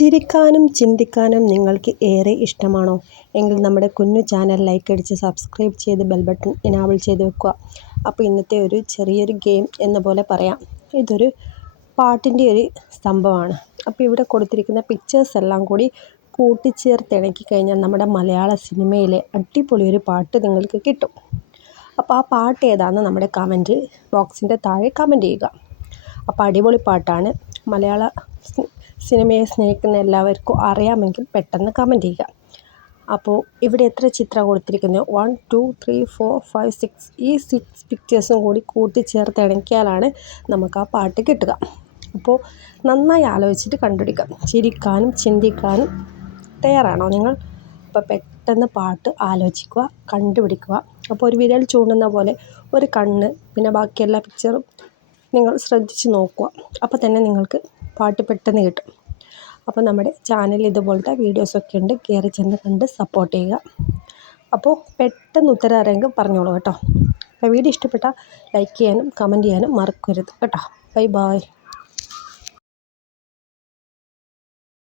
ചിരിക്കാനും ചിന്തിക്കാനും നിങ്ങൾക്ക് ഏറെ ഇഷ്ടമാണോ? എങ്കിൽ നമ്മുടെ കുഞ്ഞു ചാനൽ ലൈക്ക് അടിച്ച് സബ്സ്ക്രൈബ് ചെയ്ത് ബെൽ ബട്ടൺ എനാബിൾ ചെയ്ത് വെക്കുക. അപ്പോൾ ഇന്നത്തെ ഒരു ചെറിയൊരു ഗെയിം എന്ന പോലെ പറയാം. ഇതൊരു പാട്ടിന്റെ ഒരു സംഭവമാണ്. അപ്പോൾ ഇവിടെ കൊടുത്തിരിക്കുന്ന പിക്ചേഴ്സ് എല്ലാം കൂടി കൂട്ടിച്ചേർത്ത് ഇണക്കി കഴിഞ്ഞാൽ നമ്മുടെ മലയാള സിനിമയിലെ അടിപൊളി ഒരു പാട്ട് നിങ്ങൾക്ക് കിട്ടും. അപ്പോൾ ആ പാട്ട് ഏതാണെന്ന് നമ്മുടെ കമന്റ് ബോക്സിന്റെ താഴെ കമന്റ് ചെയ്യുക. അപ്പോൾ അടിപൊളി പാട്ടാണ്. മലയാള സിനിമയെ സ്നേഹിക്കുന്ന എല്ലാവർക്കും അറിയാമെങ്കിൽ പെട്ടെന്ന് കമന്റ് ചെയ്യുക. അപ്പോൾ ഇവിടെ എത്ര ചിത്രം കൊടുത്തിരിക്കുന്നത്? One two three four five six ഈ സിക്സ് പിക്ചേഴ്സും കൂടി കൂട്ടിച്ചേർത്ത് ഇണക്കിയാലാണ് നമുക്ക് ആ പാട്ട് കിട്ടുക. അപ്പോൾ നന്നായി ആലോചിച്ചിട്ട് കണ്ടുപിടിക്കുക. ചിരിക്കാനും ചിന്തിക്കാനും തയ്യാറാണോ നിങ്ങൾ? അപ്പോൾ പെട്ടെന്ന് പാട്ട് ആലോചിക്കുക കണ്ടുപിടിക്കുക. അപ്പോൾ ഒരു വിരൽ ചൂണ്ടുന്ന പോലെ ഒരു കണ്ണ് പിന്നെ ബാക്കിയെല്ലാ പിക്ചറും നിങ്ങൾ ശ്രദ്ധിച്ച് നോക്കുക. അപ്പോൾ തന്നെ നിങ്ങൾക്ക് പാട്ട് പെട്ടെന്ന് കിട്ടും. അപ്പോൾ നമ്മുടെ ചാനൽ ഇതുപോലത്തെ വീഡിയോസൊക്കെ ഉണ്ട്. കയറി ചെന്ന് കണ്ട് സപ്പോർട്ട് ചെയ്യുക. അപ്പോൾ പെട്ടെന്ന് ഉത്തരം അറിയാമെങ്കിൽ പറഞ്ഞോളൂ കേട്ടോ. അപ്പോൾ വീഡിയോ ഇഷ്ടപ്പെട്ടാൽ ലൈക്ക് ചെയ്യാനും കമന്റ് ചെയ്യാനും മറക്കരുത് കേട്ടോ. Bye bye